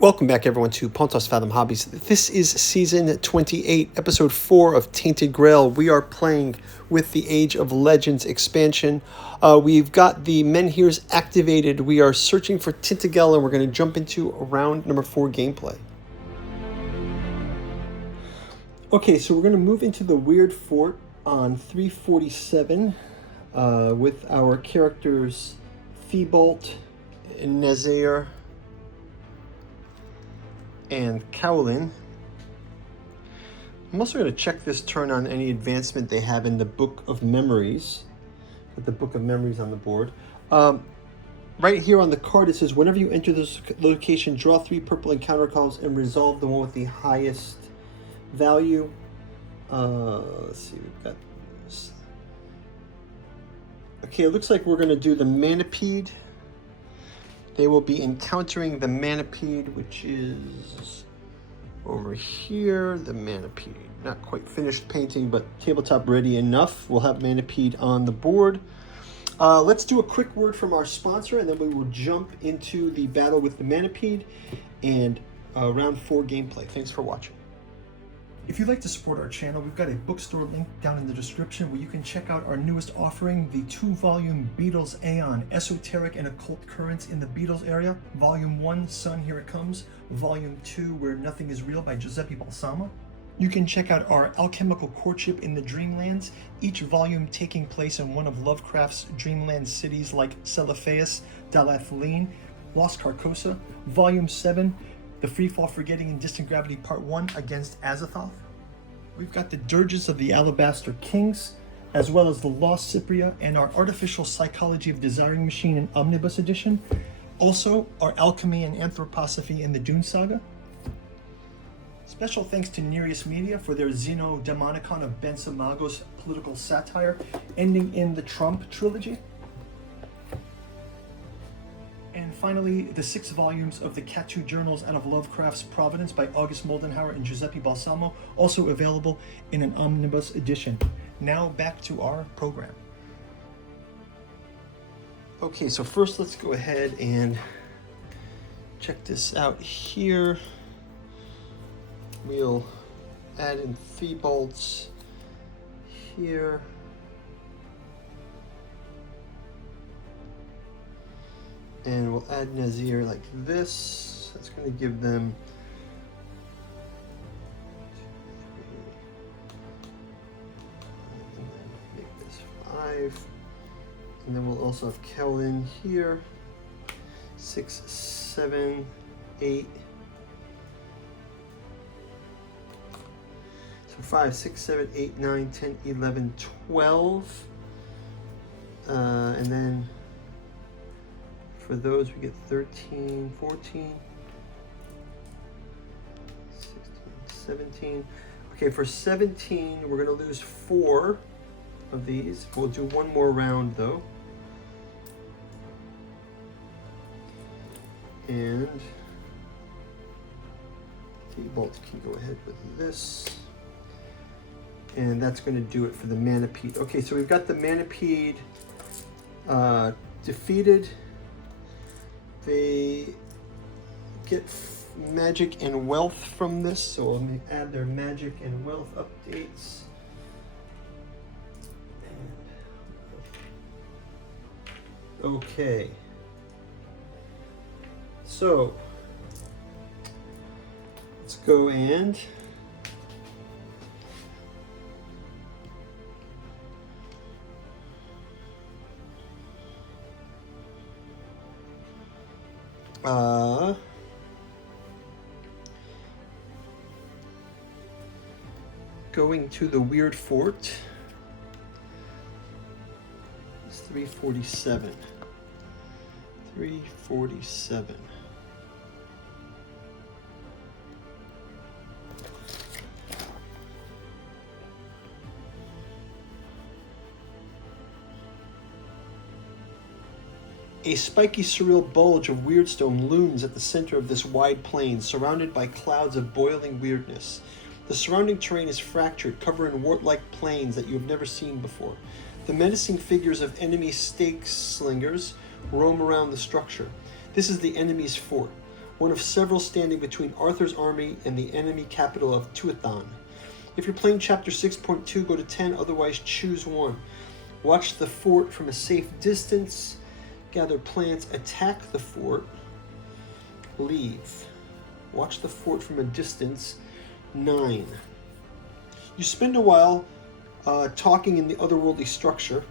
Welcome back, everyone, to Pontos Fathom Hobbies. This is Season 28, Episode 4 of Tainted Grail. We are playing with the Age of Legends expansion. We've got the Menhirs activated. We are searching for Tintagel, and we're going to jump into round number 4 gameplay. Okay, so we're going to move into the Weird Fort on 347 with our characters Thibault, Nazir, and Cowlin. I'm also going to check this turn on any advancement they have in the Book of Memories. With the Book of Memories on the board. Right here on the card it says, whenever you enter this location, draw 3 purple encounter cards and resolve the one with the highest value. Let's see, we've got this. Okay, it looks like we're going to do the Manapede. They will be encountering the Manapede, which is over here. The Manapede, not quite finished painting, but tabletop ready enough. We'll have Manapede on the board. Let's do a quick word from our sponsor, and then we will jump into the battle with the Manapede and round 4 gameplay. Thanks for watching. If you'd like to support our channel, we've got a bookstore link down in the description where you can check out our newest offering, the 2-volume Beatles Aeon, Esoteric and Occult Currents in the Beatles Area. Volume 1, Sun, Here It Comes. Volume 2, Where Nothing Is Real by Giuseppe Balsamo. You can check out our Alchemical Courtship in the Dreamlands, each volume taking place in one of Lovecraft's dreamland cities like Celophaeus, Dalat Feline, Lost Carcosa. Volume 7, The Freefall, Forgetting, and Distant Gravity Part 1 against Azathoth. We've got the Dirges of the Alabaster Kings, as well as the Lost Cypria and our Artificial Psychology of Desiring Machine in Omnibus Edition. Also, our Alchemy and Anthroposophy in the Dune Saga. Special thanks to Nereus Media for their Xenodemonicon of Ben Samagos political satire, ending in the Trump trilogy. And finally, the 6 volumes of the Katu Journals out of Lovecraft's Providence by August Moldenhauer and Giuseppe Balsamo, also available in an omnibus edition. Now back to our program. Okay, so first let's go ahead and check this out here. We'll add in Thibault here. And we'll add Nazir like this. That's going to give them 2, 3, and then make this 5. And then we'll also have Kellen here. 6, 7, 8. So 5, 6, 7, 8, 9, 10, 11, 12. And then for those, we get 13, 14, 16, 17. Okay, for 17, we're going to lose 4 of these. We'll do one more round, though. And Thibault can go ahead with this. And that's going to do it for the Manapede. Okay, so we've got the Manapede defeated. They get magic and wealth from this, so let me add their magic and wealth updates. Okay. So let's go and going to the Weird Fort. It's 347. 347. A spiky, surreal bulge of weirdstone looms at the center of this wide plain, surrounded by clouds of boiling weirdness. The surrounding terrain is fractured, covered in wart-like plains that you have never seen before. The menacing figures of enemy stake slingers roam around the structure. This is the enemy's fort. one of several standing between Arthur's army and the enemy capital of Tuathan. If you're playing Chapter 6.2, go to 10, otherwise choose 1. Watch the fort from a safe distance. Gather plants, attack the fort, leave. Watch the fort from a distance, 9. You spend a while taking in the otherworldly structure.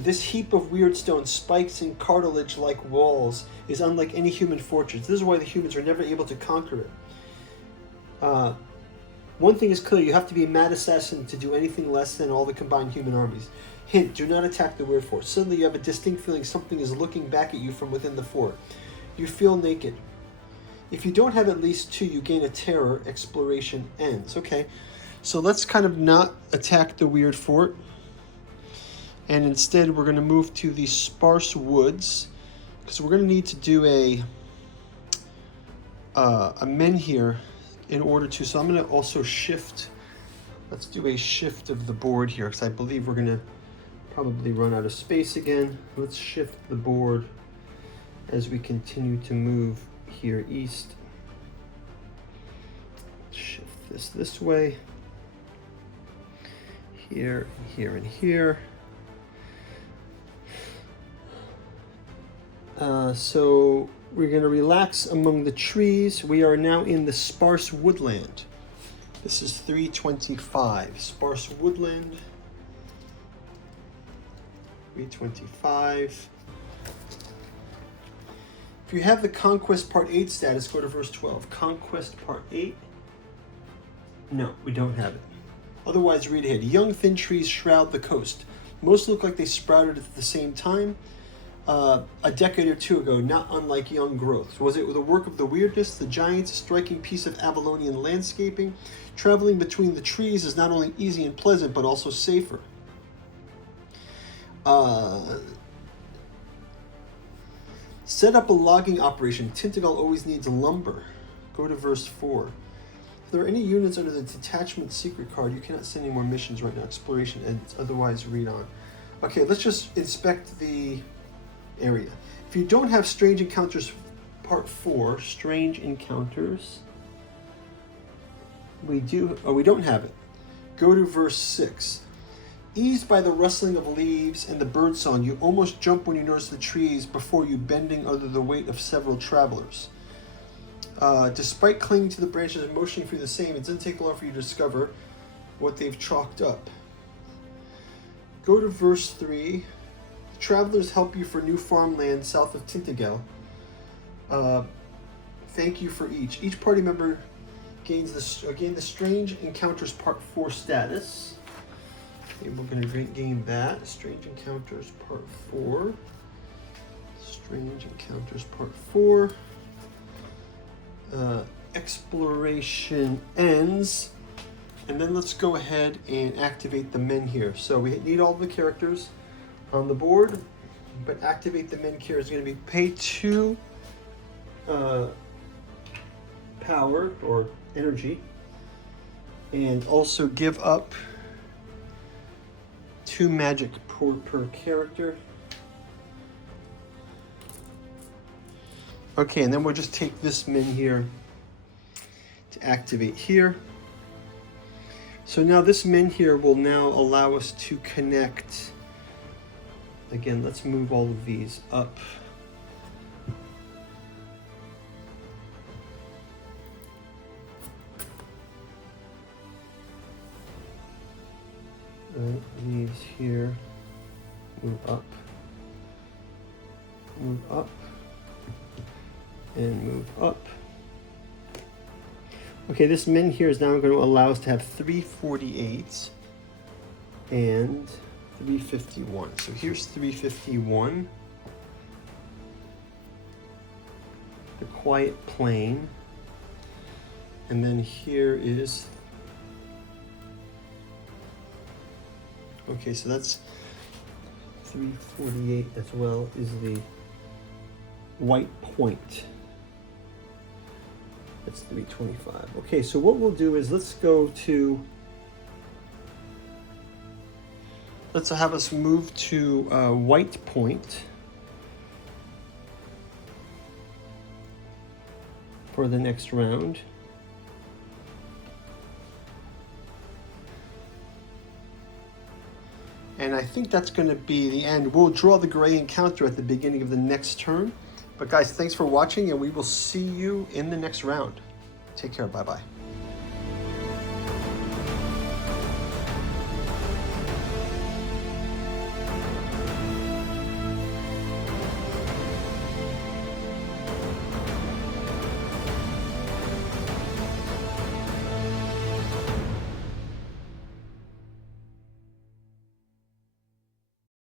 This heap of weird stone, spikes, and cartilage-like walls is unlike any human fortress. This is why the humans are never able to conquer it. One thing is clear, you have to be a mad assassin to do anything less than all the combined human armies. Hint, do not attack the weird fort. Suddenly you have a distinct feeling something is looking back at you from within the fort. You feel naked. If you don't have at least 2, you gain a terror. Exploration ends. Okay, so let's kind of not attack the weird fort. And instead we're going to move to the sparse woods. Because we're going to need to do a menhir in order to... So I'm going to also shift... Let's do a shift of the board here. Because I believe we're going to probably run out of space again. Let's shift the board as we continue to move here east. Shift this way. Here, and here, and here. So we're going to relax among the trees. We are now in the sparse woodland. This is 325. Sparse woodland. 325. If you have the Conquest Part 8 status, go to verse 12. Conquest Part 8. No, we don't have it. Otherwise, read ahead. Young thin trees shroud the coast. Most look like they sprouted at the same time. A decade or 2 ago, not unlike young growths. Was it the work of the weirdness, the giants, a striking piece of Avalonian landscaping? Traveling between the trees is not only easy and pleasant, but also safer. Set up a logging operation. Tintagal always needs lumber. Go to verse 4. If there are any units under the detachment secret card, you cannot send any more missions right now. Exploration ends. Otherwise, read on. Okay, let's just inspect the area. If you don't have Strange Encounters Part 4, Strange Encounters, we don't have it. Go to verse 6. Eased by the rustling of leaves and the bird song, you almost jump when you notice the trees before you bending under the weight of several travelers. Despite clinging to the branches and motioning through the same, it doesn't take long for you to discover what they've chalked up. Go to verse 3. Travelers help you for new farmland south of Tintagal. Thank you for each. Each party member gains the Strange Encounters Part 4 status. Okay, we're going to gain that. Strange Encounters Part 4. Strange Encounters Part 4. Exploration ends. And then let's go ahead and activate the menhir. So we need all the characters on the board, but activate the menhir is going to be pay 2 power or energy, and also give up 2 magic per character. Okay, and then we'll just take this menhir to activate here. So now this menhir will now allow us to connect. Again, let's move all of these up. These here, move up, and move up. Okay, this menhir is now going to allow us to have 348s and 351. So here's 351. The Quiet Plain. And then here is... Okay, so that's 348 as well, is the White Point. That's 325. Okay, so what we'll do is let's have us move to White Point. for the next round. And I think that's going to be the end. We'll draw the gray encounter at the beginning of the next turn. But guys, thanks for watching, and we will see you in the next round. Take care. Bye-bye.